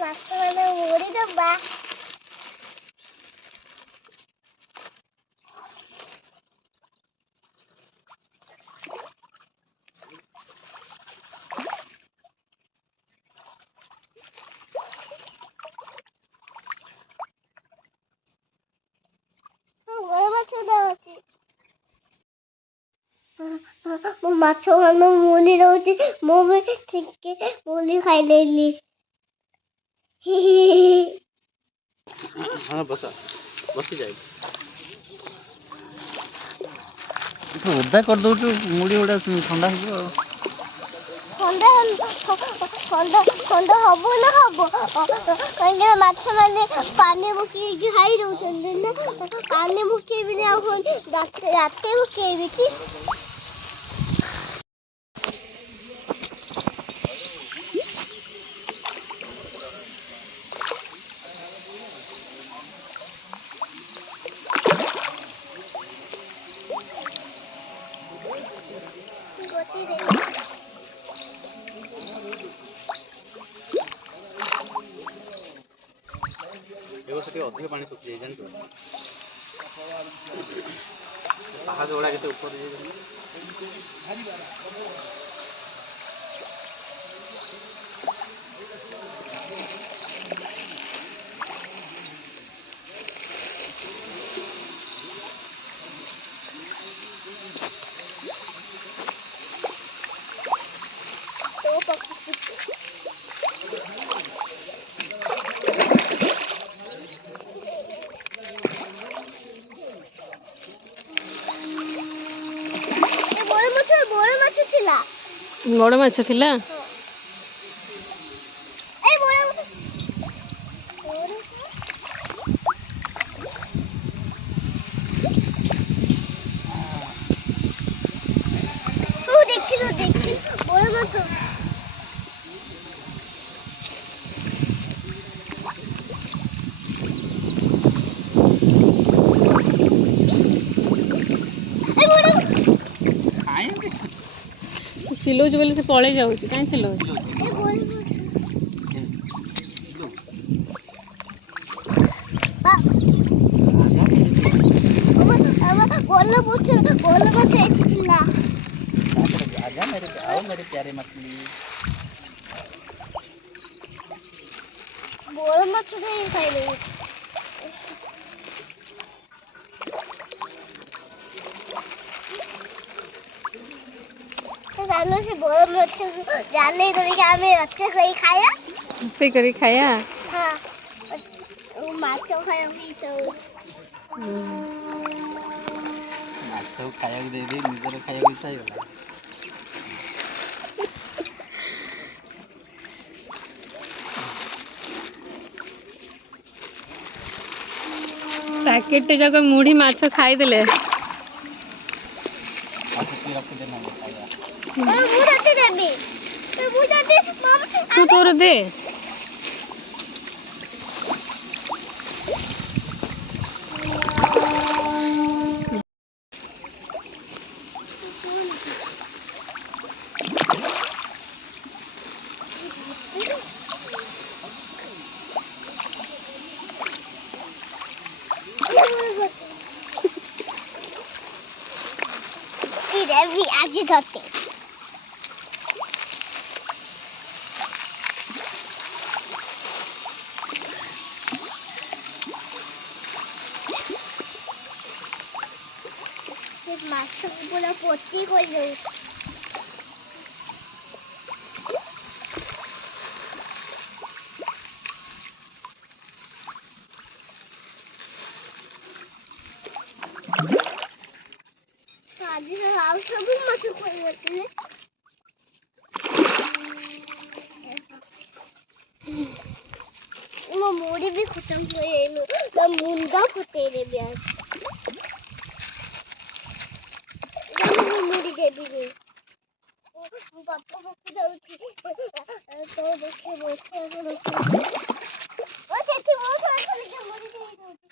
ମାଛ ମାନେ ମୁଡ଼ି ଦବା। ମୁଁ ମାଛ ମାନ ମୁଲି ରହୁଛି ମୁଁ ବି ଟିକେ ମୁଲି ଖାଇଦେଲି। ହଁ ବସ ବସିଯାଏ ଓଦା କରିଦଉଛୁ ମୁଢି ଗୁଡା ଥଣ୍ଡା ହେଇଯିବ ଥଣ୍ଡା ହବ ନା ହବ କାହିଁକି ମାଛ ମାନେ ପାଣି ମୁକେଇକି ଖାଇ ଦଉଛନ୍ତି ନା ପାଣି ମୁକେଇବିନି ଆଉ ରାତି ମୁକେଇବି କି? ଟିକେ ଅଧିକ ପାଣି ଶୁଖିଯାଇ ଜାଣିଛୁ ପାହାଚ ଗୁଡା କେତେ ଉପରେ ବଡ଼ ମାଛ ଥିଲା। ଚିଲଉଛି ବୋଲି ସେ ପଳେଇ ଯାଉଛି କାହିଁ ଚିଲଉଛି मेरे प्यारे मछली बड़ माछ खाइले से बड़ माछ जाले धरिक आमे अच्छे करी खाया से करी खाया। हां माछ खाया भी सब माछ खाया दे दे निजर खाया इच्छा होला पैकेट जाक मुढ़ी माछ खाईदेले तू तोर दे भी आज धरते माछ पूरा पोती कर दो आज आउ सब माछ खोल देते वो मोड़ी भी खत्म हो गेलो तो मुंडा फटे रे ब्याज मुड़ी देबी रे पापा पापा जाउछी तो देखे बसे ओ सेठी मोठ खाली के मुड़ी दे दउची